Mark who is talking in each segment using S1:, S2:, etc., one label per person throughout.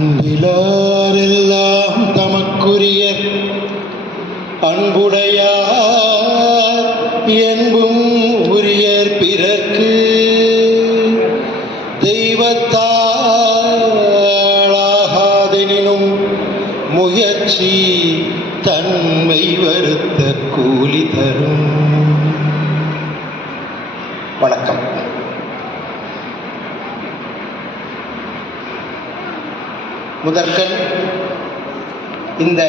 S1: அன்பிலாரெல்லாம் தமக்குரிய அன்புடையார் என்பும் உரியர் பிறர்க்கு தெய்வத்தாளாகாதெனினும் முயற்சி தன்மை வருத்த கூலி தரும் வணக்கம் முதற்கண். இந்த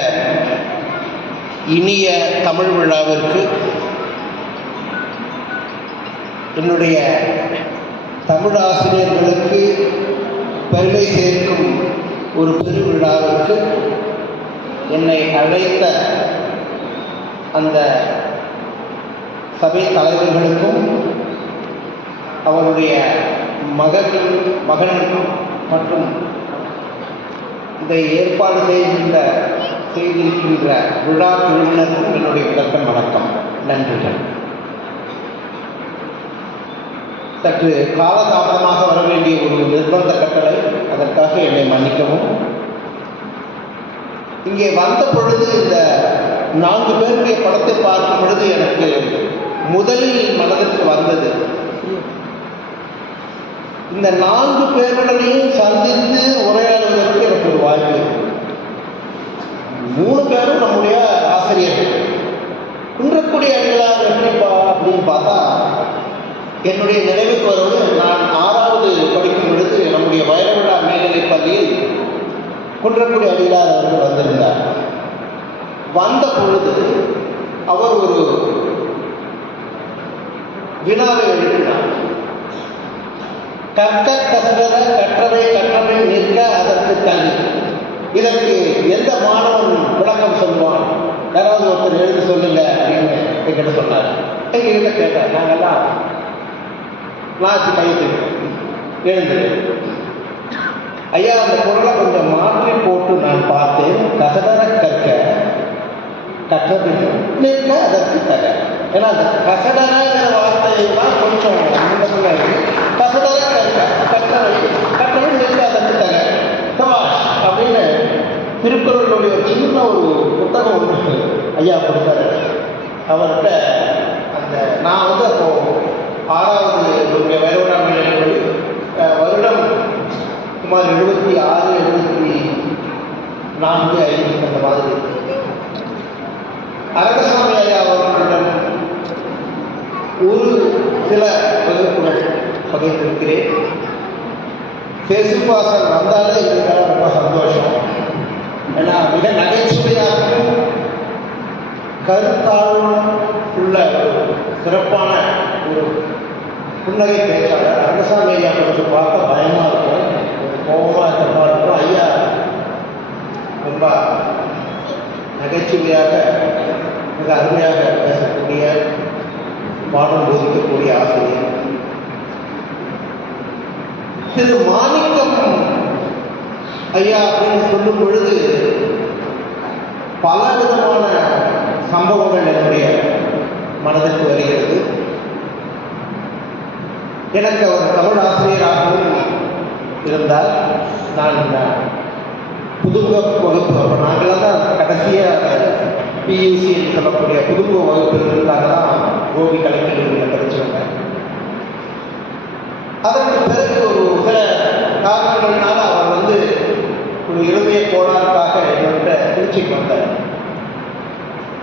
S1: இனிய தமிழ் விழாவிற்கு என்னுடைய தமிழ் ஆசிரியர்களுக்கு பெருமை சேர்க்கும் ஒரு பெருவிழாவிற்கு என்னை அழைத்த அந்த சபை தலைவர்களுக்கும் அவருடைய மகன் மகனுக்கும் மற்றும் இதை ஏற்பாடு செய்கின்ற செய்திருக்கின்ற விழா குழுவினருக்கும் என்னுடைய முதற்கண் வணக்கம். நன்றிகள். சற்று காலதாமதமாக வர வேண்டிய ஒரு நிர்பந்த கட்டளை அதற்காக என்னை மன்னிக்கவும். இங்கே வந்த பொழுது இந்த நான்கு பேருடைய படத்தை பார்க்கும் பொழுது எனக்கு முதலில் மனதிற்கு வந்தது இந்த நான்கு பேருடனையும் சந்தித்து உரையாடுவதற்கு எனக்கு ஒரு வாய்ப்பு மூணு பேரும் நம்முடைய ஆசிரியர்கள். குன்றக்குடி அடிகளார் எப்படிப்பா அப்படின்னு பார்த்தா என்னுடைய நினைவுக்கு வருவது நான் ஆறாவது படிக்கும் பொழுது நம்முடைய வயலவிழா மேல்நிலைப் பள்ளியில் குன்றக்குடி அடிகளார் அவர்கள் வந்திருந்தார். வந்த பொழுது அவர் ஒரு வினாவை எழுப்பினார் கற்க கசடர கற்றவை கற்றவை நிற்க அதற்கு தனி. இதற்கு எந்த மாணவன் விளக்கம் சொல்லுவான் யாராவது ஒருத்தர் எழுதி சொல்லுங்க அப்படின்னு என்கிட்ட சொன்னார். எங்ககிட்ட கேட்டார். நாங்கெல்லாம் கிளாஸ் கைத்து எழுந்து ஐயா அந்த குரலை கொஞ்சம் மாற்றி போட்டு நான் பார்த்தேன். கசடர கற்க. கற்றபின் நிற்க அதற்கு தக. ஏன்னா அந்த வார்த்தையை தான் கொஞ்சம் முன்ன பின்னாடி கசடர கற்க கற்றவை கற்றவை நிற்க அதற்கு அப்படின்னு திருக்குறளுடைய சின்ன ஒரு புத்தகம் ஒன்று ஐயா கொடுத்தாரு அவர்கிட்ட அந்த நான் வந்து அப்போ ஆறாவது என்னுடைய வயலோடா வருடம் சுமார் எழுபத்தி ஆறு எழுபத்தி நான்கு ஐந்து அந்த மாதிரி அரங்கசாமி ஐயா அவர்களிடம் ஒரு சில வகுப்புகள் பகிர்ந்திருக்கிறேன். பேசுவாசல் வந்தாலே இதுக்காக ரொம்ப சந்தோஷம். ஏன்னா மிக நகைச்சுவையாகவும் கருத்தாழ்வும் உள்ள ஒரு சிறப்பான ஒரு புன்னகை பேச்சாளர் அரசாங்க ஐயா கொஞ்சம் பார்க்க பயமாக இருக்கும். கோபமாக தப்பாக இருக்கும். ஐயா ரொம்ப நகைச்சுவையாக மிக அருமையாக பேசக்கூடிய பாடம் போதிக்கக்கூடிய ஆசிரியர் திரு மாணிக்கம். ஐயா அப்படின்னு சொல்லும் பொழுது பல விதமான சம்பவங்கள் என்னுடைய மனதிற்கு வருகிறது. எனக்கு அவர் தமிழ் ஆசிரியராகவும் இருந்தால் நான் புதுங்க வகுப்பு அப்போ நாங்களாம் தான் கடைசியாக பியூசி என்று சொல்லக்கூடிய புதுங்க வகுப்பு இருந்தாங்க தான் கோபி கலைஞர்கள் படிச்சவங்க. அதற்கு பிறகு ஒரு சில காரணங்கள்னால அவர் வந்து ஒரு இருதய கோளாறுக்காக எங்கள்கிட்ட திருச்சிக்கு வந்தார்.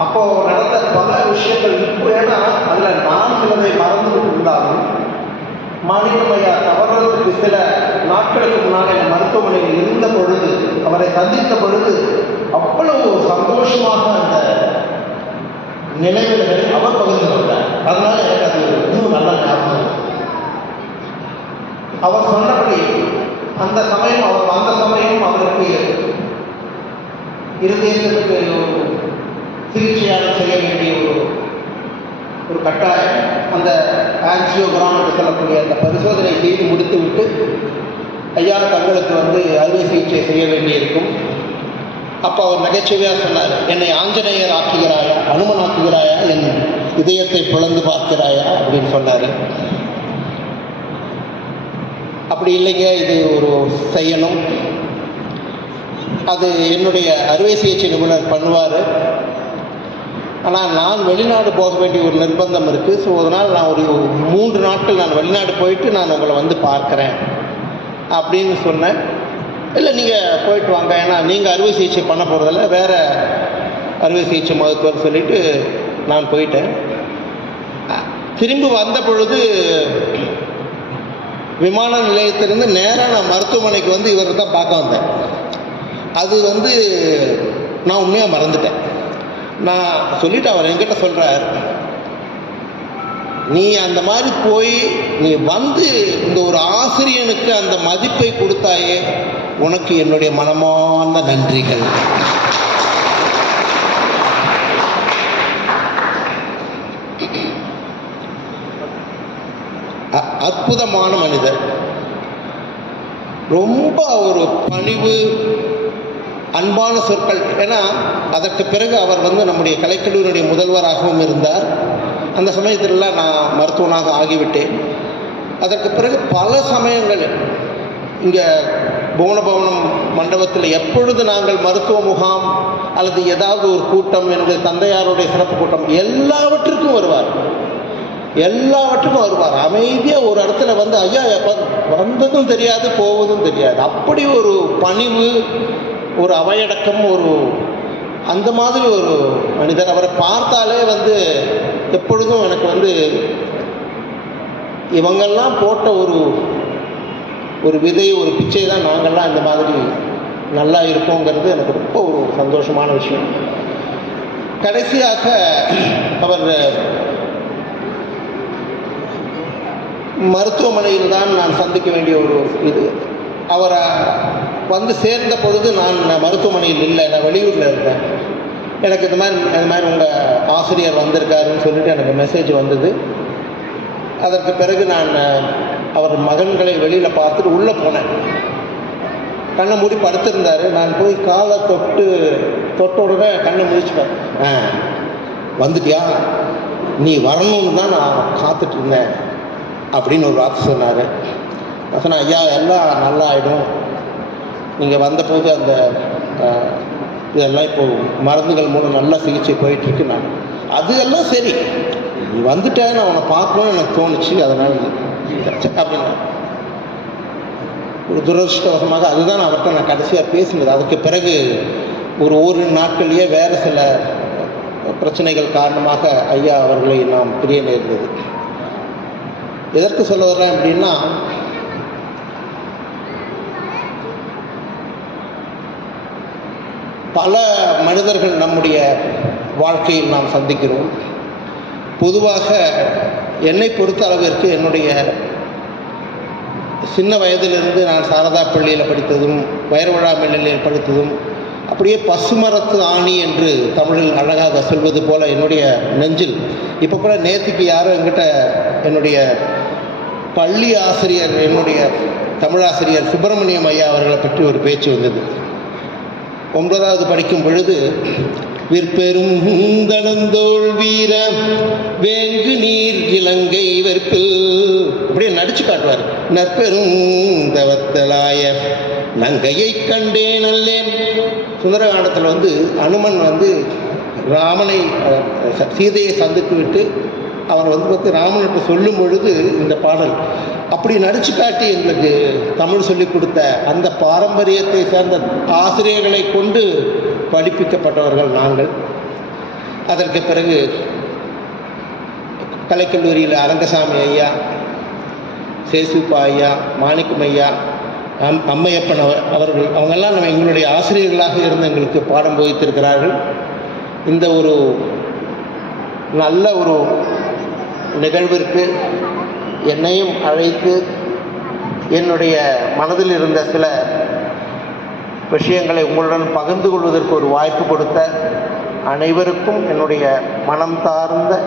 S1: அப்போ நடந்த பல விஷயங்கள் இப்போ ஏன்னா அதில் நான் சிலதை மறந்து இருந்தாலும் மாணிக்கமையா தவறுறதுக்கு சில நாட்களுக்கு முன்னால் என் மருத்துவமனையில் இருந்த பொழுது அவரை சந்தித்த பொழுது அவ்வளவு சந்தோஷமாக அந்த நினைவுகளை அவர் பகிர்ந்து கொண்டார் அதனால எனக்கு அது இன்னும் நல்ல ஞாபகம் அவர் சொன்னபடி அந்த சமயம் அவர் அந்த சமயம் அவருக்கு இருதயத்திற்கு ஒரு சிகிச்சையாக செய்ய வேண்டிய ஒரு ஒரு கட்டாயம். அந்த ஆன்சியோகிராம் என்று சொல்லக்கூடிய அந்த பரிசோதனை செய்து முடித்து விட்டு ஐயா தங்களுக்கு வந்து அறுவை சிகிச்சை செய்ய வேண்டியிருக்கும். அப்போ அவர் நகைச்சுவையாக சொன்னார் என்னை ஆஞ்சநேயர் ஆக்குகிறாயா. அனுமனாக்குகிறாயா? என் இதயத்தை பிளந்து பார்க்கிறாயா? அப்படின்னு சொன்னார். அப்படி இல்லைங்க இது ஒரு செய்யணும் அது என்னுடைய அறுவை சிகிச்சை நிபுணர் பண்ணுவார். ஆனால் நான் வெளிநாடு போக வேண்டிய ஒரு நிர்பந்தம் இருக்குது ஸோ அதனால் நான் ஒரு மூன்று நாட்கள் நான் வெளிநாடு போயிட்டு நான் உங்களை வந்து பார்க்குறேன் அப்படின்னு சொன்னேன். இல்லை நீங்கள் போயிட்டு வாங்க. ஏன்னா நீங்கள் அறுவை சிகிச்சை பண்ண போகிறதில்ல வேறு அறுவை சிகிச்சை மருத்துவர் சொல்லிவிட்டு நான் போயிட்டேன். திரும்பி வந்த பொழுது விமான நிலையத்திலிருந்து நேராக நான் மருத்துவமனைக்கு வந்து இவரை தான் பார்க்க வந்தேன். அது வந்து நான் உண்மையாக மறந்துட்டேன். நான் சொல்லிட்டு அவர் என்கிட்ட சொல்கிறார் நீ அந்த மாதிரி போய் நீ வந்து இந்த ஒரு ஆசிரியனுக்கு அந்த மதிப்பை கொடுத்தாயே உனக்கு என்னுடைய மனமார்ந்த நன்றிகள். அற்புதமான மனிதர். ரொம்ப ஒரு பணிவு அன்பான சொற்கள். ஏன்னா அதற்கு பிறகு அவர் வந்து நம்முடைய கலைக்கல்லூரியுடைய முதல்வராகவும் இருந்தார். அந்த சமயத்திலலாம் நான் மருத்துவனாக ஆகிவிட்டேன். அதற்கு பிறகு பல சமயங்கள் இங்கே புவனபவனம் மண்டபத்தில் எப்பொழுது நாங்கள் மருத்துவ முகாம் அல்லது ஏதாவது ஒரு கூட்டம் என்னுடைய தந்தையாருடைய சிறப்பு கூட்டம் எல்லாவற்றிற்கும் வருவார். எல்லாவற்றுக்கும் வருவார். அமைதியாக ஒரு இடத்துல வந்து ஐயா வந்ததும் தெரியாது போவதும் தெரியாது. அப்படி ஒரு பணிவு ஒரு அவையடக்கம் ஒரு அந்த மாதிரி ஒரு மனிதர். அவரை பார்த்தாலே வந்து எப்பொழுதும் எனக்கு வந்து இவங்கெல்லாம் போட்ட ஒரு ஒரு விதை ஒரு பிச்சை தான் நாங்கள்லாம் இந்த மாதிரி நல்லா இருப்போங்கிறது எனக்கு ரொம்ப ஒரு சந்தோஷமான விஷயம். கடைசியாக அவர் மருத்துவமனையில் தான் நான் சந்திக்க வேண்டிய ஒரு இது. அவரை வந்து சேர்ந்த பொழுது நான் மருத்துவமனையில் இல்லை நான் வெளியூரில் இருந்தேன். எனக்கு இந்த மாதிரி இந்த மாதிரி உங்கள் ஆசிரியர் வந்திருக்காருன்னு சொல்லிட்டு எனக்கு மெசேஜ் வந்தது. அதற்கு பிறகு நான் அவர் மகன்களை வெளியில் பார்த்துட்டு உள்ளே போனேன். கண்ணை மூடி படுத்திருந்தார். நான் போய் காலை தொட்டு தொட்ட உடனே கண்ணை முடிச்சுப்பேன் ஆ வந்துட்டியா? நீ வரணும்னு தான் நான் காத்துட்டு இருந்தேன். அப்படின்னு ஒரு வார்த்தை சொன்னார். நான் சொன்னேன் ஐயா எல்லாம் நல்லா ஆகிடும் நீங்கள் வந்தபோது அந்த இதெல்லாம் இப்போ மருந்துகள் மூலம் நல்ல சிகிச்சை போயிட்டுருக்கு நான். அது எல்லாம் சரி. நீ வந்துட்ட நான் உன்னை பார்க்கணும்னு எனக்கு தோணுச்சு. அதனால் அப்படின்னா. ஒரு துரதிருஷ்டவசமாக அதுதான் அவர்கிட்ட நான் கடைசியாக பேசினது. அதுக்கு பிறகு ஒரு ஓரிரு நாட்கள்லேயே வேறு சில பிரச்சனைகள் காரணமாக ஐயா அவர்களை நாம் பிரிய நேர்ந்தது. எதற்கு சொல்ல வர்றேன் அப்படின்னா பல மனிதர்கள் நம்முடைய வாழ்க்கையில் நாம் சந்திக்கிறோம். பொதுவாக என்னை பொறுத்த அளவிற்கு என்னுடைய சின்ன வயதிலிருந்து நான் சாரதா பள்ளியில் படித்ததும் வைரவிழா மேல்நிலையில் படித்ததும் அப்படியே பசுமரத்து ஆணி என்று தமிழில் அழகாக சொல்வது போல என்னுடைய நெஞ்சில் இப்போ கூட நேற்றுக்கு யாரும் என்கிட்ட என்னுடைய பள்ளி ஆசிரியர் என்னுடைய தமிழாசிரியர் சுப்பிரமணியம் ஐயா அவர்களை பற்றி ஒரு பேச்சு வந்தது. ஒன்பதாவது படிக்கும் பொழுது விற்பெரும் தனந்தோள் வீர வேங்கு நீர் இலங்கை வெற்பில் அப்படியே நடிச்சு காட்டுவார். நற்பெரும் தவத்தலாய நங்கையை கண்டேன் அல்லேன். சுந்தரகாண்டத்தில் வந்து அனுமன் வந்து ராமனை சீதையை சந்தித்து விட்டு அவர் வந்து பார்த்து ராமனுக்கு சொல்லும் பொழுது இந்த பாடல் அப்படி நடிச்சு காட்டி எங்களுக்கு தமிழ் சொல்லிக் கொடுத்த அந்த பாரம்பரியத்தை சேர்ந்த ஆசிரியர்களை கொண்டு படிப்பிக்கப்பட்டவர்கள் நாங்கள். அதற்கு பிறகு கலைக்கல்லூரியில் அரங்கசாமி ஐயா சேசுப்பா ஐயா மாணிக்கம் ஐயா அம் அம்மையப்பன் அவர்கள் அவங்கெல்லாம் நம்ம எங்களுடைய ஆசிரியர்களாக இருந்து எங்களுக்கு பாடம் போதித்திருக்கிறார்கள் இந்த ஒரு நல்ல ஒரு நிகழ்விற்கு என்னையும் அழைத்து என்னுடைய மனதில் இருந்த சில விஷயங்களை உங்களுடன் பகிர்ந்து கொள்வதற்கு ஒரு வாய்ப்பு கொடுத்த அனைவருக்கும் என்னுடைய மனம் தார்ந்த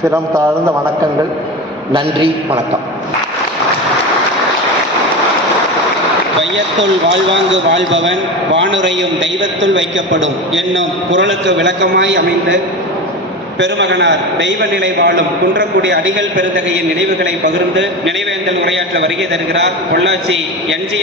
S1: சிரம் தாழ்ந்த வணக்கங்கள். நன்றி வணக்கம்.
S2: வையத்துள் வாழ்வாங்கு வாழ்பவன் வானுரையும் தெய்வத்துள் வைக்கப்படும் என்னும் குரலுக்கு விளக்கமாய் அமைந்து பெருமகனார் தெய்வ நிலை வாழும் குன்றக்குடி அடிகள் பெருந்தகையின் நினைவுகளை பகிர்ந்து நினைவேந்தல் உரையாற்ற வருகை தருகிறார் பொள்ளாச்சி என்ஜிஎம்